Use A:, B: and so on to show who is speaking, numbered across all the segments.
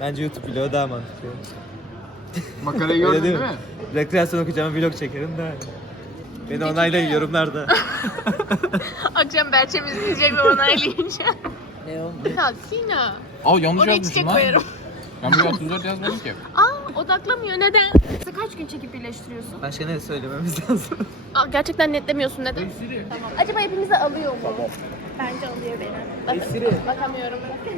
A: Bence YouTube vlogu daha mantıklı.
B: Makarayı gördün değil mi?
A: Rekreasyon okuyacağım vlog çekerim de. Beni onaylayın yorumlarda.
C: Akşam Berçem izleyecek ve onaylayınca.
A: Ne o?
C: Ya Sina.
B: Aa yanlış
C: Oraya
B: yazmışım
C: çiçek
B: lan.
C: koyarım.
B: Ben buraya 34 yazmadım ki.
C: Aa odaklamıyor neden? Sen kaç gün çekip birleştiriyorsun?
A: Başka ne söylememiz lazım?
C: Aa, gerçekten netlemiyorsun neden? Tamam. Acaba hepimizi alıyor mu? Bence alıyor beni. Bakamıyorum.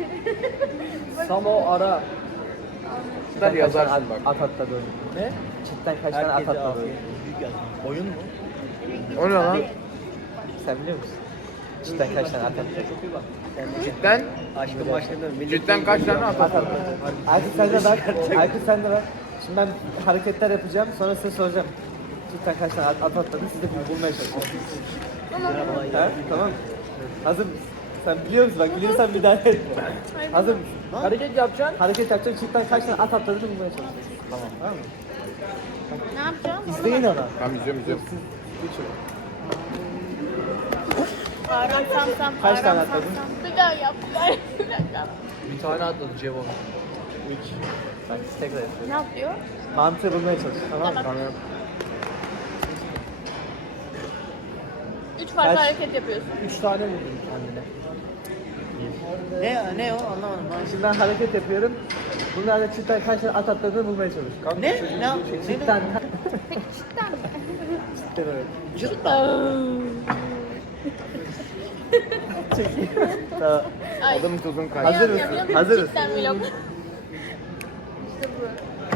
D: Samo ara.
B: Ben yazarsın bak.
A: At atladı oyun. Ne? Cidden kaç tane at atladı oyun? Oyun mu?
B: O ne lan?
A: Sen biliyor musun? Cidden kaç tane at atladı?
B: Cidden?
A: Aşkım başladı.
B: Cidden kaç tane at attın?
A: Aykut sen de bak. Aykut sen de bak. Şimdi ben hareketler yapacağım. Sonra size soracağım. Cidden kaç tane at atladın? Siz de bulmaya çalışın. Ha? Tamam. Hazır mısın? Sen biliyor musun? Bak biliyorsan bir daha et. Hazır mısın?
D: Hareket yapacaksın.
A: Hareket yapacaksın. Cidden kaç tane at atladığını bulmaya çalışın. Tamam. Tamam mı?
C: Ne yapacağım?
A: İzleyin ama.
B: Tamam izliyorum.
C: Aram sam.
A: Kaç tane atladın?
C: Bir daha yap. Bir dakika.
D: Bir tane atladı Cevo.
A: Bak tekrar yapıyorum.
C: Ne yapıyor?
A: Mantığı bulmaya çalışın. Tamam mı?
C: Tamam. 3 farklı
A: Kaç?
C: hareket yapıyorsun.
D: 3 tane vurdun kendine. Ne o anlamadım.
A: Şimdi ben hareket yapıyorum. Bunlarla cidden kaç tane at atladığını bulmaya çalışın.
D: Ne? Ne?
A: Cidden.
C: Peki cidden mi?
A: Cidden evet. Tamam.
C: Ay.
B: Adım tuzun kaç.
A: Hazır
C: Biliyorum,
A: mısın?
C: biliyorum.
A: Hazır mısın?
C: Cidden vlog. İşte bu.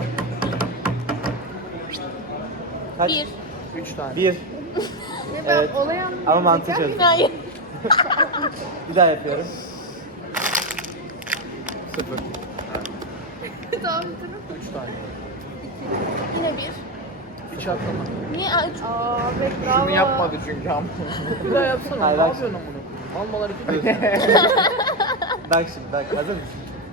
A: Kaç?
C: 1.
D: 3 tane.
A: 1.
C: Ben
A: Evet.
C: olay anlamı.
A: Ama mantığı çözdüm.
C: Hayır.
A: Bir daha yapıyorum.
B: 0.
C: Tamam durun.
D: 3 tane.
C: Yine 1.
D: 3 atlama.
C: Niye? Aa, evet bravo.
B: Şunu yapmadı çünkü ama.
D: Bir daha yapsana.
A: Hayır,
D: Ne
A: bak
D: yapıyorsun amına koyayım? Almaları gidiyorsun.
A: Bak şimdi bak hazır mısın?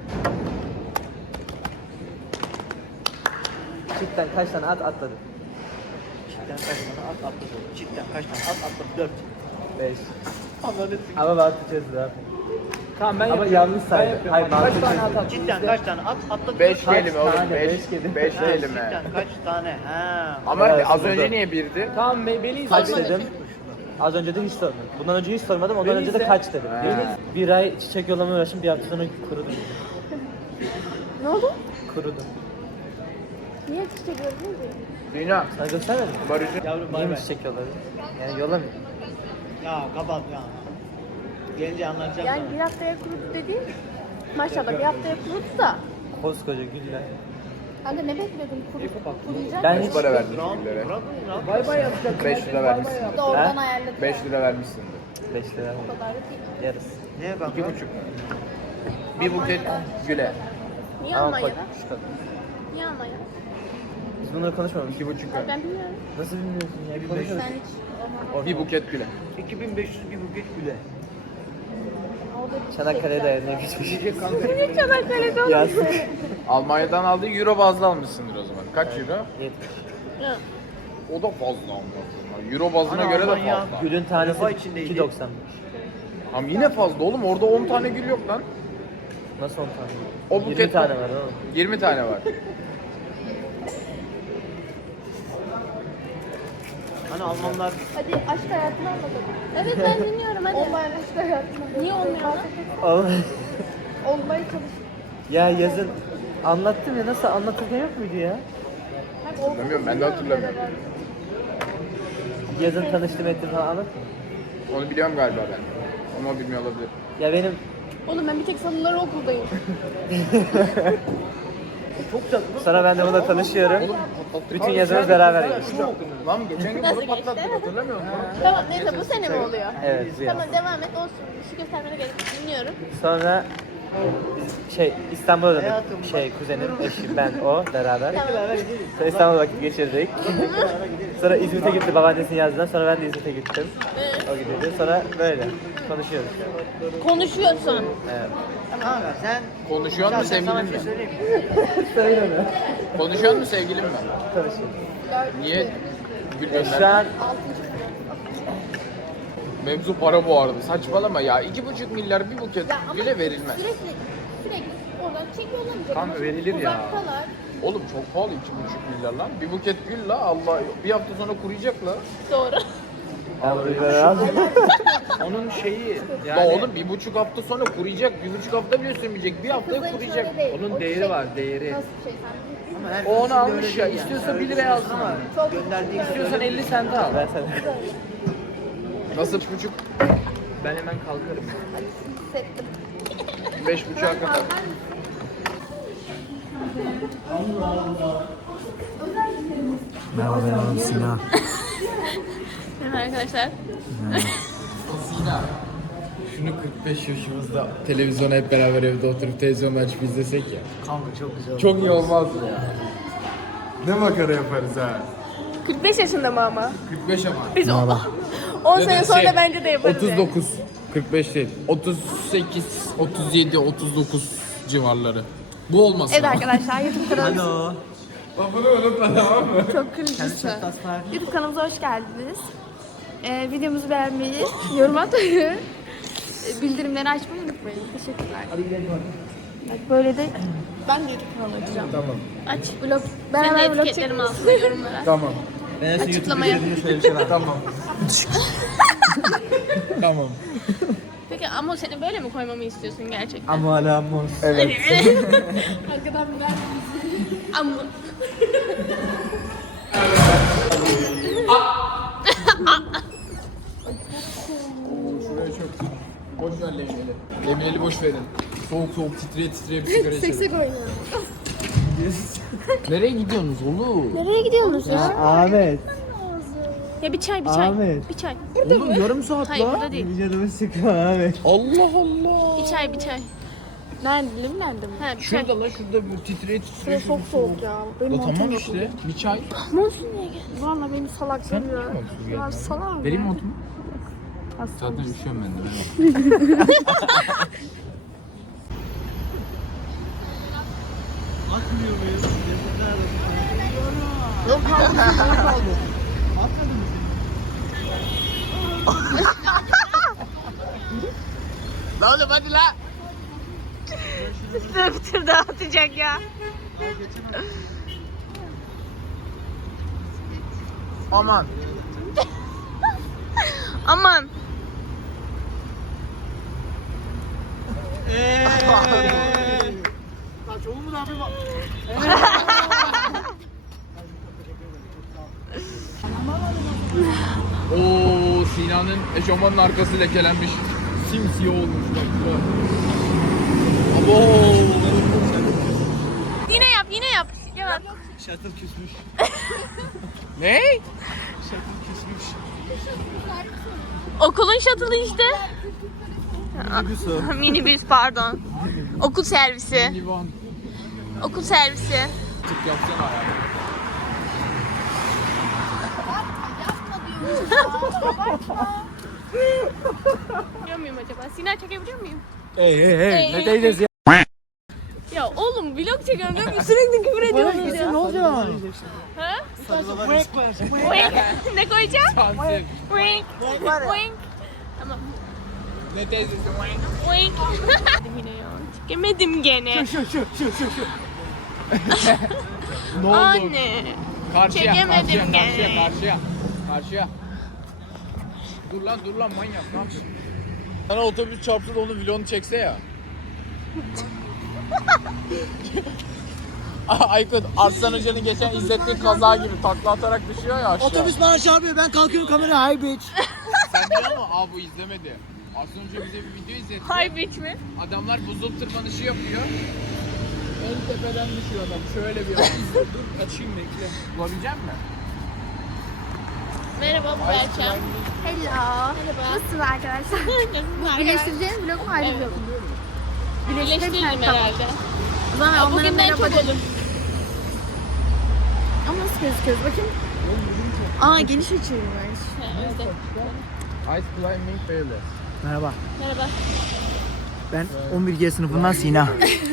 A: Cidden kaç tane at atladın?
D: Cidden kaç tane at atladı? Cidden kaç tane at atladı? 4.
A: 5.
D: Anladım.
A: Ama mantığı çözdü abi.
D: Tamam ben
A: Ama
D: yapıyorum.
A: yanlış
D: Ben
A: saydı.
D: yapıyorum.
A: Hayır,
D: Kaç
A: mantığı
D: tane
A: çözdü.
D: at atladı? Cidden kaç tane at atladı?
B: 5
A: Kaç
B: kelime oğlum.
A: tane?
B: 5
A: Beş kelime.
B: 5
D: Ha,
B: kelime.
D: Cidden kaç tane? Ha.
B: Ama
A: Evet,
B: az
A: şimdi
B: önce
A: dur.
B: niye 1'di?
D: Tamam beni
A: Kaç
D: izle.
A: dedim? Az önce de hiç sormadım. Bundan önce hiç sormadım. Ondan
D: Beni
A: önce de
D: izle.
A: kaç dedim.
B: Ha.
A: Bir ay çiçek yollamaya uğraştım. Bir hafta sonra kurudum.
C: Ne oldu?
A: Kurudum.
C: Niye çiçek gördün ki?
B: Dünya.
A: Sana göstermedim mi?
B: Barış'ı.
D: Yavrum
A: Niye
D: bay
A: mi
D: bay.
A: çiçek yolladın? Yani yollamıyor.
D: Ya kapat ya. Gelince anlatacağım
C: Yani
D: sana.
C: bir haftaya kurudu dediğin maşallah bir haftaya kurudu da.
A: Koskoca güller.
C: Kanka ne bekliyordun kuruyacak?
A: Ben
B: Kaç
A: hiç...
B: para verdin güllere?
D: Bay bay yapacak.
B: 5 lira vermişsin.
C: Da oradan
A: Ha?
C: ayarladı.
B: 5 lira vermişsin.
A: 5 lira.
C: O kadar da değil.
A: Yarısı.
D: Neye kanka?
B: 2,5. Bir buket güle.
C: Niye
A: Ama
C: Almanya'da?
A: şu kadar.
C: Niye Almanya'da?
A: Biz bunları konuşmamışız.
B: 2,5 ver.
C: Ben bilmiyorum.
A: Nasıl bilmiyorsun ya? Konuşuyoruz.
C: Sen hiç
B: Bir buket güle.
D: 2500 bir buket güle.
C: orada bir
A: Çanakkale'ye dayanıyor geçmiş.
D: Diyecek kanka.
C: Niye Çanakkale'de olur?
A: Yazık.
B: Almanya'dan aldığı euro bazlı almışsındır o zaman. Kaç euro?
A: 70.
C: Hı.
B: O da fazla ama. Euro bazına
D: Ana,
B: göre de
D: Almanya
B: fazla.
A: Gülün tanesi
D: Araba içindeydi.
A: 2.90'mış.
B: Ama yine fazla oğlum. Orada 10 tane gül yok lan.
A: Nasıl 10 tane?
B: O
A: 20
B: buket
A: tane var oğlum.
B: 20 tane var.
D: Hani Almanlar
C: Hadi aşk hayatını anlatalım. Evet ben dinliyorum hadi. Olmayan aşk hayatını. Niye olmuyor lan?
A: Oğlum.
C: Olmaya çalış.
A: Ya yazın anlattım ya, nasıl anlatırken yok muydu ya?
B: Hatırlamıyorum, ben de hatırlamıyorum.
A: Yazın tanıştım ettim falan anlatma.
B: Onu biliyorum galiba ben. Onu o bilmiyor olabilir.
A: Ya benim
C: Oğlum ben bir tek salıları okuldayım.
D: çok tatlı.
A: sonra ben de bununla tanışıyorum.
B: Oğlum patlattık.
A: Bütün yazımız beraber geçti.
D: Şunu okudum.
B: Lan geçen gün
C: Nasıl
B: bunu
C: geçti?
B: patlattık hatırlamıyor musun?
C: Tamam neyse bu sene mi oluyor?
A: Evet bu yaz.
C: Tamam devam et olsun. Bir şey göstermene gerek yok. Dinliyorum.
A: Sonra biz İstanbul'a döndük.
D: Hayatım,
A: Kuzenim, eşim, ben, o beraber.
D: Beraber gidelim.
A: Sonra İstanbul'da vakit geçirdik. Sonra İzmit'e gitti babaannesinin yazdığından, sonra ben de İzmit'e gittim. O gidiyordu. Sonra böyle konuşuyoruz.
C: Konuşuyorsun.
A: Evet.
D: Kanka sen
B: Konuşuyor mu
D: sana
B: sevgilin
D: bir şey
B: mi?
D: söyleyeyim mi?
A: Söyle mi?
B: Konuşuyor mu sevgilin mi?
A: Konuşuyoruz.
B: Niye gül
A: Şu
B: gönderdin?
A: an
B: Mevzu para bu arada. Saçmalama ya. 2,5 milyar bir buket
C: Ya ama
B: güle verilmez.
C: sürekli oradan Çek olamayacak.
B: Kanka verilir ya.
C: Uzaktalar.
B: Oğlum çok pahalı 2,5 milyar lan. Bir buket gül la Allah. Bir hafta sonra kuruyacak la.
C: Doğru.
D: Onun şeyi
B: Ya
D: yani
B: oğlum 1,5 hafta sonra kuruyacak. 1,5 hafta bile sürmeyecek. Bir haftaya
C: Kızların
B: kuruyacak.
C: şöyle değil.
D: Onun
C: O
D: değeri
C: şey-
D: var, değeri.
C: Nasıl bir şey sen?
D: ama her
B: O onu
D: ikisinde
B: almış
D: öyle
B: ya.
D: değil
B: İstiyorsa
D: yani.
B: 1 liraya alsın
D: Ama
B: ama.
D: gönderdiği
B: İstiyorsan 50 sente al.
A: Ben sana.
B: Nasıl 3,5?
D: ben hemen kalkarım.
C: Hissettim.
B: 5,5'a kadar.
A: Merhaba ben Sinan.
C: Merhaba arkadaşlar.
B: Sina. Şunu 45 yaşımızda televizyona hep beraber evde oturup televizyon açıp izlesek ya.
A: Kanka çok güzel.
B: Çok iyi olmaz mı ya? Ne makara yaparız ha?
C: 45 yaşında mı ama?
B: 45 ama.
C: Biz 10
B: Ya
C: sene
B: da
C: sonra
B: şey,
C: bence de yaparız.
B: 39. 45 değil. 38, 37, 39 civarları. Bu olmasın.
C: Evet arkadaşlar YouTube kanalımız
A: Alo.
B: Bak bunu unutma tamam mı?
C: çok kırıcısı.
A: Tasma.
C: YouTube kanalımıza hoş geldiniz. Videomuzu beğenmeyi, yorum atmayı, bildirimleri açmayı unutmayın. Teşekkürler.
A: Hadi gidelim.
C: Bak böyle de ben de YouTube kanalı açacağım.
B: Tamam.
C: Aç vlog. Beraber vlog çekelim altında yorumlara.
B: Tamam.
A: Ben size YouTube
C: Açıklamaya.
A: videoda şöyle bir şey var.
B: Tamam. tamam.
C: Peki ama seni böyle mi koymamı istiyorsun gerçekten?
A: Ama hala mor.
B: Evet.
C: Arkadan bir ver. Amma.
B: Şuraya çok. Boş ver Lemineli. Lemineli boş verin. Soğuk soğuk titreye titreye bir sigara içelim.
C: Seksek oynuyorum.
B: Nereye gidiyorsunuz oğlum?
C: Nereye gidiyorsunuz ya?
A: Ahmet.
C: Ya bir çay, bir çay.
A: Ahmet.
C: Bir çay.
B: Oğlum yarım saat
C: Hayır burada değil.
A: Canımı sıkma Ahmet.
B: Allah Allah.
C: Bir çay, bir çay. Nerede mi? Nerede mi? Ha, bir çay.
B: Şurada lan şurada bir titreye titreye.
C: Çok soğuk ya. Benim
B: Da
C: montum
B: tamam
C: yok.
B: işte. Bir çay.
C: Monsun niye geldi? Valla beni salak
B: Sen niye
C: sanıyor.
B: montsuz geldin?
C: Ya salak
B: Vereyim
C: ya.
B: montumu.
C: Hasta
B: Zaten
C: mısın?
B: üşüyorum ben de.
A: Atmıyor muyuz?
B: Lan oğlum hadi la.
C: Üstüne bir tır daha atacak ya.
B: Aman.
C: Aman.
A: Kaç oğlum da abi bak.
B: Oo Sina'nın eşofmanın arkası lekelenmiş. Simsiyah olmuş bak. Abo.
C: Yine yap, yine yap. Yavaş.
A: Şatır küsmüş.
B: Ne?
A: Şatır küsmüş.
C: Okulun şatılı işte.
A: Minibüs o.
C: Minibüs pardon. Okul servisi.
B: Livan.
C: Okul servisi.
B: Tık yapsana ya.
C: Biliyor muyum acaba? Sinan çekebiliyor muyum?
A: Hey.
C: Ne
A: diyeceğiz ya?
C: Ya oğlum vlog çekiyorum değil mi? Sürekli küfür ediyorsunuz ya.
A: Ne oluyor?
C: Ha?
A: Sarılalar.
C: Wink. Ne koyacağım?
B: Sansif.
C: Wink. Wink. Tamam.
B: Ne teyzesi?
C: Wink. Yine ya. Çekemedim gene.
A: Şu.
B: Ne oldu?
C: Anne.
B: Karşıya,
C: Çekemedim
B: karşıya,
C: gene.
B: karşıya. Dur lan manyak ne yapıyorsun? Sana otobüs çarptı da onun vlogunu çekse ya. Aykut, Arslan Hoca'nın geçen izlettiği kaza gibi takla atarak düşüyor ya aşağı.
A: Otobüs bana çarpıyor. Ben kalkıyorum kamera. Hi bitch.
B: Sen biliyor musun? Aa bu izlemedi. Arslan Hoca bize bir video izletti.
C: Hay bitch mi?
B: Adamlar buzul tırmanışı yapıyor. En tepeden düşüyor adam. Şöyle bir dur açayım bekle. Bulabilecek misin?
C: Merhaba bu Berçem.
E: Hello. Nasılsınız arkadaşlar? Birleştireceğiniz vlog mu ayrı vlog mu?
C: Birleştirelim herhalde.
E: O zaman onlara
C: Bugünden
E: merhaba
C: çok
E: dedim.
C: olur.
E: Ama nasıl gözüküyoruz bakayım. Aa geniş açıymış.
C: Evet.
B: Ice climbing failure.
A: Merhaba.
C: Merhaba.
A: Ben 11G sınıfından Sina.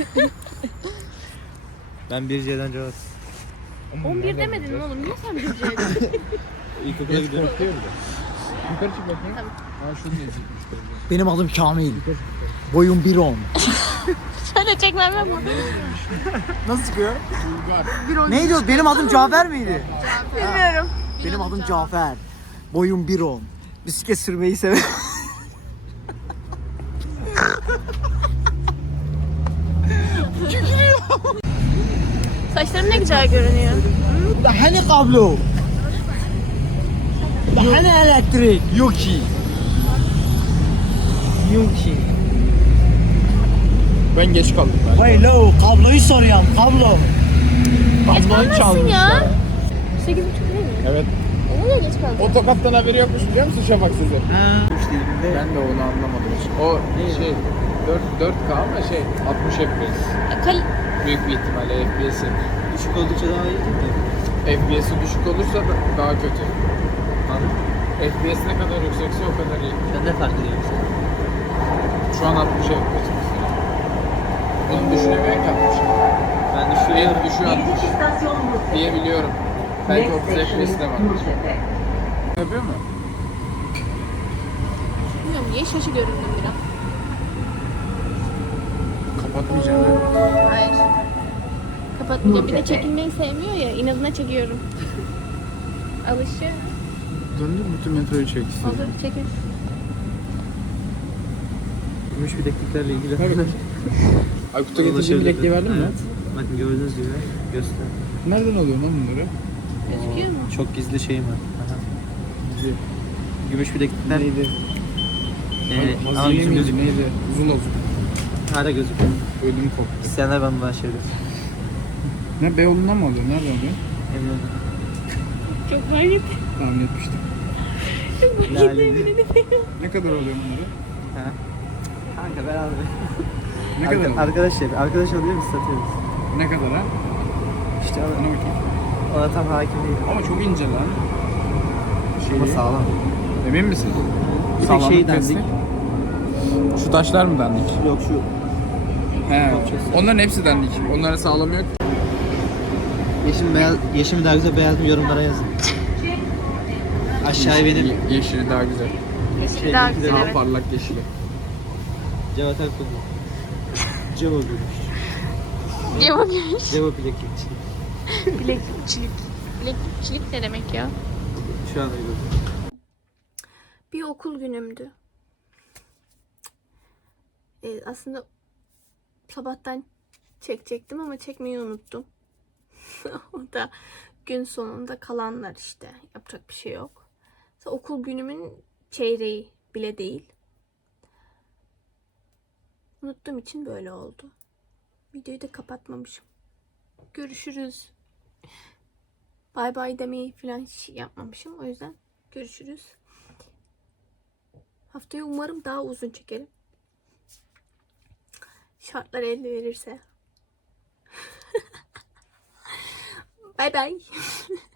A: Ben 1C'den Cevat.
C: 11 demedin mi oğlum? Niye sen bir şey dedin?
A: İlkokula gidiyorum.
B: Yukarı çık bakayım.
C: Tamam.
B: Ha şunu ezikmiş.
A: Benim adım Kamil. Boyum 1.10.
E: Böyle çekmem yok mu?
F: Nasıl çıkıyor?
B: Bulgar.
F: Neydi o? Benim adım Cafer miydi?
E: Bilmiyorum.
F: Benim adım Cafer. Boyum 1.10. Bisiklet sürmeyi severim.
E: Saçlarım ne güzel görünüyor.
F: Hani kablo? Hani elektrik? Yok ki. Yok ki.
B: Ben geç kaldım ben.
F: Hayır lo, kabloyu soruyorum, kablo.
B: Kabloyu
E: Nasılsın
B: çalmışlar.
E: ya? 8.30 değil mi?
B: Evet.
E: Niye geç kaldın?
B: O tokattan haberi yokmuş biliyor musun Şafak size?
F: Ha.
B: Ben de onu anlamadım. O şey 4K ama şey 60 FPS. Büyük bir ihtimalle FPS'i.
A: Düşük oldukça daha iyi değil mi?
B: FPS'i düşük olursa daha kötü.
A: Anladım.
B: FPS ne kadar yüksekse o kadar iyi.
A: Ben de fark ediyorum.
B: Şu an 60 FPS mesela. Bunu düşünerek yapmış.
A: Ben
B: En
A: düşüyorum.
B: düşüğü 60 diyebiliyorum. Belki 30 FPS de var. Yapıyor mu?
E: Bilmiyorum niye şaşı göründüm biraz.
B: Kapatmayacaksın ha.
E: Hayır. Kapatmayacağım. Bir de çekilmeyi sevmiyor ya. İnadına çekiyorum. Alışıyor.
B: Döndür bütün metroyu çeksin.
E: Olur çekil.
A: Gümüş bilekliklerle ilgili.
B: Aykut'a getirdiğin bilekliği verdin mi?
A: Evet. Bakın gördüğünüz gibi göster.
B: Nereden alıyorsun lan bunları?
E: Gözüküyor mu?
A: Çok gizli şeyim var. Aha.
B: Bizi.
A: Gümüş bileklikler.
B: Neydi?
A: Ama
B: Haziye
A: yüzüm
B: miydi?
A: gözükmüyor.
B: Neydi? Zuloz.
A: Hala gözüküyor.
B: Ödüm koptu.
A: İsteyenler bana ulaşabilir.
B: Ne Beyoğlu'ndan mı alıyorsun? Nereden alıyorsun?
A: Eminim.
E: Çok var gibi.
B: Tahmin etmiştim.
A: Laleli.
B: Ne kadar alıyor bunları?
A: Ha. Kanka beraber.
B: Ne kadar alıyor?
A: Arkadaş alıyor biz satıyoruz.
B: Ne kadar ha?
A: İşte
B: Bana bakayım.
A: ona tam hakim değilim.
B: Ama çok ince lan.
A: Ama sağlam.
B: Emin misin?
A: Bir tek
B: Sağlamlık
A: şey
B: testi.
A: dandik.
B: Şu taşlar mı dandik?
A: Yok şu.
B: He. Onların hepsi dandik. Onların sağlamı yok.
A: Yeşil mi daha güzel, beyaz mı yorumlara yazın. Aşağıya benim
B: Yeşili daha güzel.
E: Daha
A: benimki de
E: güzel.
B: Daha
E: Evet.
B: parlak yeşili.
A: Cevat Akbaba. Ceva gülmüş.
E: Cevap gümüş.
A: Ceva bileklikçi.
E: Bileklikçilik. Bileklikçilik ne demek ya?
A: Şu an öyle.
E: Bir okul günümdü. Aslında sabahtan çekecektim ama çekmeyi unuttum. O da gün sonunda kalanlar işte. Yapacak bir şey yok. Mesela okul günümün çeyreği bile değil. Unuttuğum için böyle oldu. Videoyu da kapatmamışım. Görüşürüz. Bay bay demeyi falan hiç yapmamışım. O yüzden görüşürüz. Haftaya umarım daha uzun çekerim. Şartlar el verirse. Bay bay.